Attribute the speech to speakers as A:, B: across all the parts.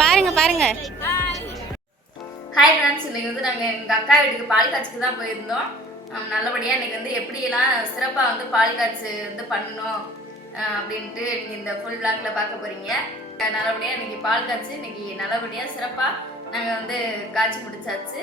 A: பாருங்க பாருங்க.
B: Hi friends இன்னைக்கு வந்து நாங்கள் எங்கள் அக்கா வீட்டுக்கு பால் காய்ச்சிக்கு தான் போயிருந்தோம். நல்லபடியாக இன்னைக்கு வந்து எப்படியெல்லாம் சிறப்பாக வந்து பால் காய்ச்சி வந்து பண்ணணும் அப்படின்ட்டு நீங்கள் இந்த ஃபுல் பிளாக்ல பார்க்க போகிறீங்க நல்லபடியாக இன்னைக்கு பால் காய்ச்சி இன்னைக்கு நல்லபடியாக சிறப்பாக நாங்கள் வந்து காய்ச்சி முடிச்சாச்சு.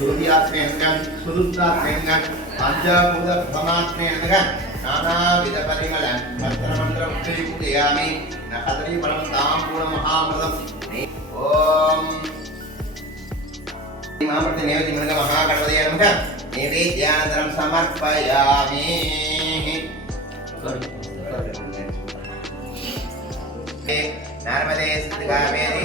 C: துதியாத்மேனக சுருத்தாத்மேனக பஞ்சபூத நானாவித பரிமள நகதரி பரம் ஓம். நேவதி மகாகணபதியே நமக. சமர்ப்பயாமி. நர்மதே சித்துகாவேரி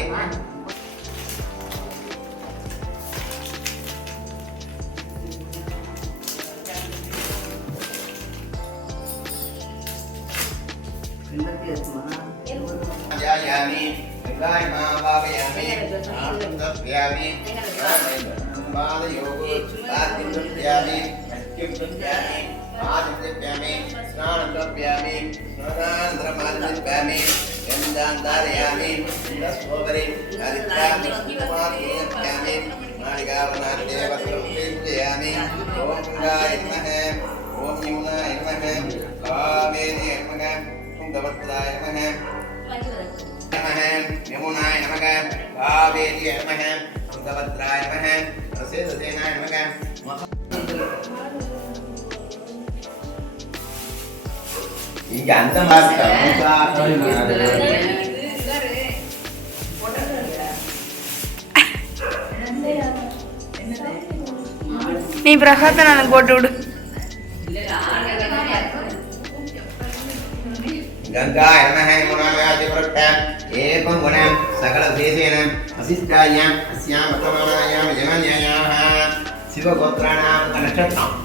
C: पश्यामि गङ्गायमावापयामि नाटं दप्यामि पादयोगो पाद्यं दप्यामि हस्त्यं दप्यामि पादं दप्यामि स्नानं दप्यामि स्नानानन्तरमादं दप्यामि गन्धान् धारयामि सोपरि हरित्रामि दप्यामि नालिकावर्णादेव पूजयामि ॐ गङ्गाय नमः। ॐ यूनाय नमः। कामेर्य नमः। कुन्दवत्राय नमः। यमुनाय नमः कावेरी नमः तुङ्गभद्राय नमः प्रसेदसेनाय नमः இங்க அந்த
A: நீ பிரசாதம் எனக்கு போட்டு விடு
C: गंगाय नमः यमुनायादिवृट्टाम् एकं गुणं सकलदेशेन वसिष्ठायाम् अस्यां वर्तमानायां यमन्यायाः शिवगोत्राणां नक्षत्रम्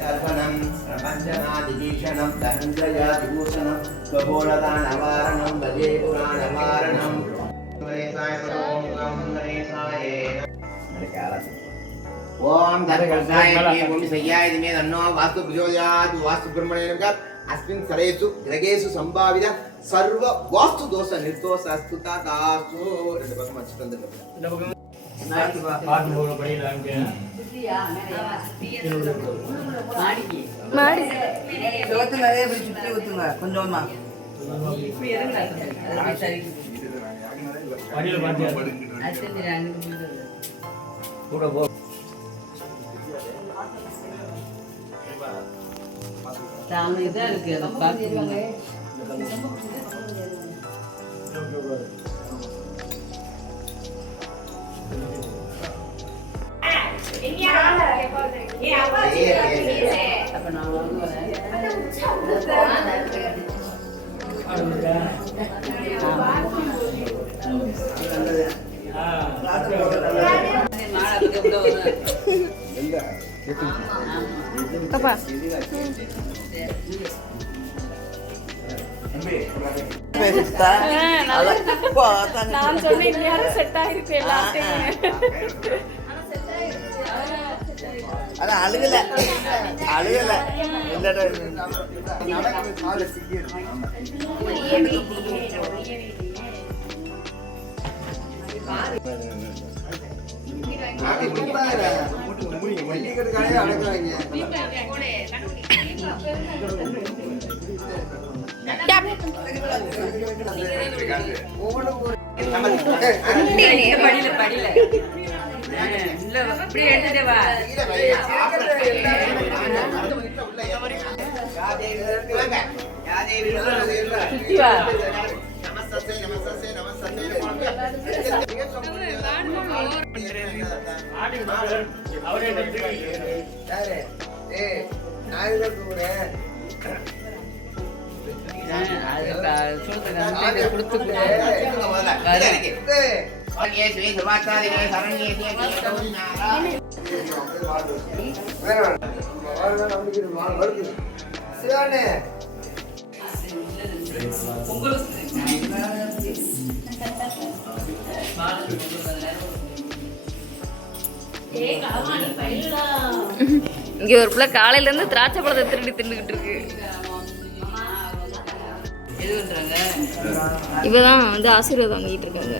C: तर्पणं प्रपञ्चनादिभीषणं धनञ्जयादिभूषणं खगोळदानवारणं भजे पुराणवारणं गणेशाय नमः, ॐ गणेशाय नमः। ओम धर्मकर्ताय ओम सय्याय दिमे तन्नो वास्तु प्रचोदयात् वास्तु ब्रह्मणे नमः అస్మిన్ స్థలేషు గ్రహేషు సంభావిత సర్వ వాస్తు దోష నిర్దోష అస్తుత దాసు రెండు పక్కన మంచి
A: తొందరగా
D: కొంచెం కూడా இப்படி சுத்தி ஊத்துங்க கொஞ்சமா இதா இருக்கு அதை பார்த்துருவாங்க அப்ப நான் வாங்குவேன். மாலை
A: அப்பா நான் சொன்னேன் இந்நேரம் செட் ஆயிருக்கு எல்லாத்தையும்.
D: அதான் அழுகல. அழுகல. படியில படியில இல்ல அப்படியே எடுத்துட்டே வா சுத்தி வா
C: நமஸ்தே
B: இங்க ஒரு பிள்ளை காலையில இருந்து திராட்சை பழத்தை திருடி தின்னுகிட்டு இருக்கு. இவதான் வந்து ஆசீர்வாதம் வாங்கிட்டு இருக்காங்க.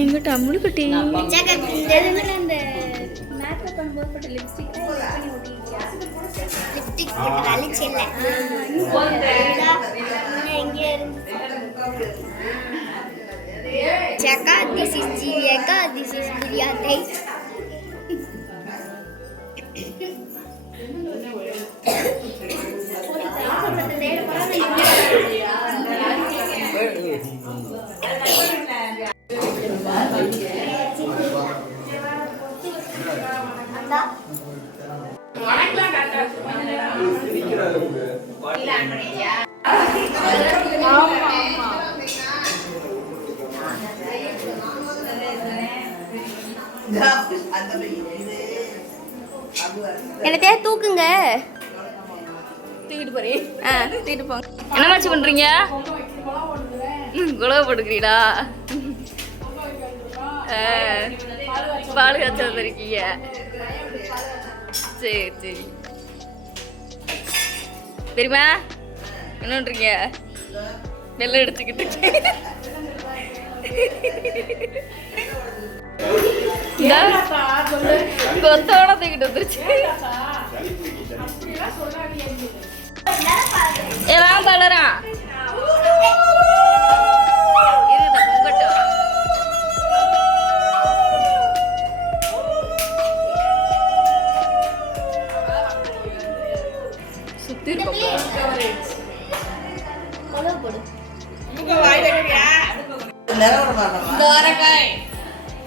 D: எங்க
B: அம்முடு கட்டி
A: பண்ணும்போது போட்ட லிப்ஸ்டிக் பண்ணி ஒட்டிக்கிட்டியா லிப்ஸ்டிக் போட்டு அழிச்சு இல்ல. எங்கே இருந்து. Chaka, this is Jivyaka, this is Priyatai. என்னத்தையா தூக்குங்க?
B: தூக்கிட்டு போறேன்.
A: ஆ தூக்கிட்டு போங்க
B: என்ன மாச்சு பண்றீங்க? குழவை போட்டுக்கிறீடா ஆ, பால் காய்ச்சல் வந்திருக்கீங்க. சரி சரி. தெரியுமா என்ன பண்றீங்க? நெல் இந்தா, கொத்தோட தூக்கிட்டு வந்துருச்சு ஏ வாங்க பலரான் இருந்த பொங்கட்டும் சுத்தி இருக்கும்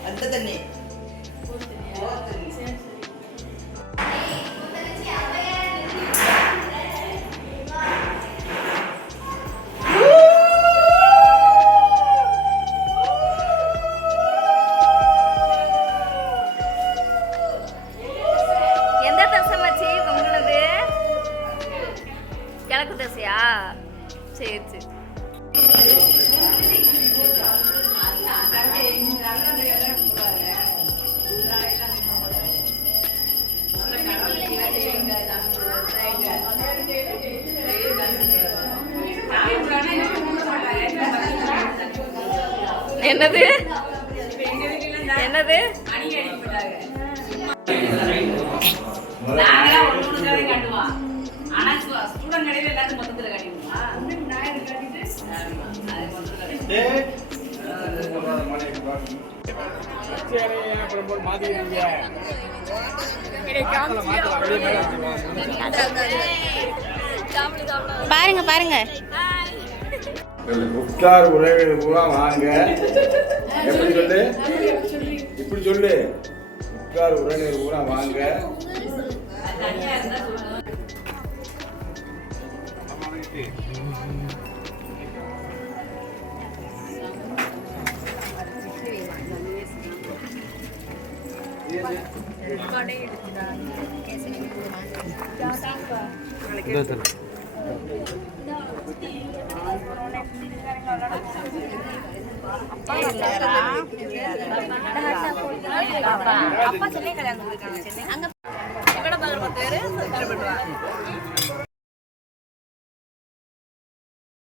D: அந்த தண்ணி காட்டிடுவோம்.
A: பாருங்க பாருங்க.
E: உற்றார் உறவினர் வாங்க. எப்படி சொல்லு? இப்படி சொல்லு. உற்றார் உறவினர் பூரா வாங்க.
D: சொல்லணும்
A: அப்பா சென்னை கல்யாணம் அங்க
D: எவ்வளவு பகல் பத்து பேரு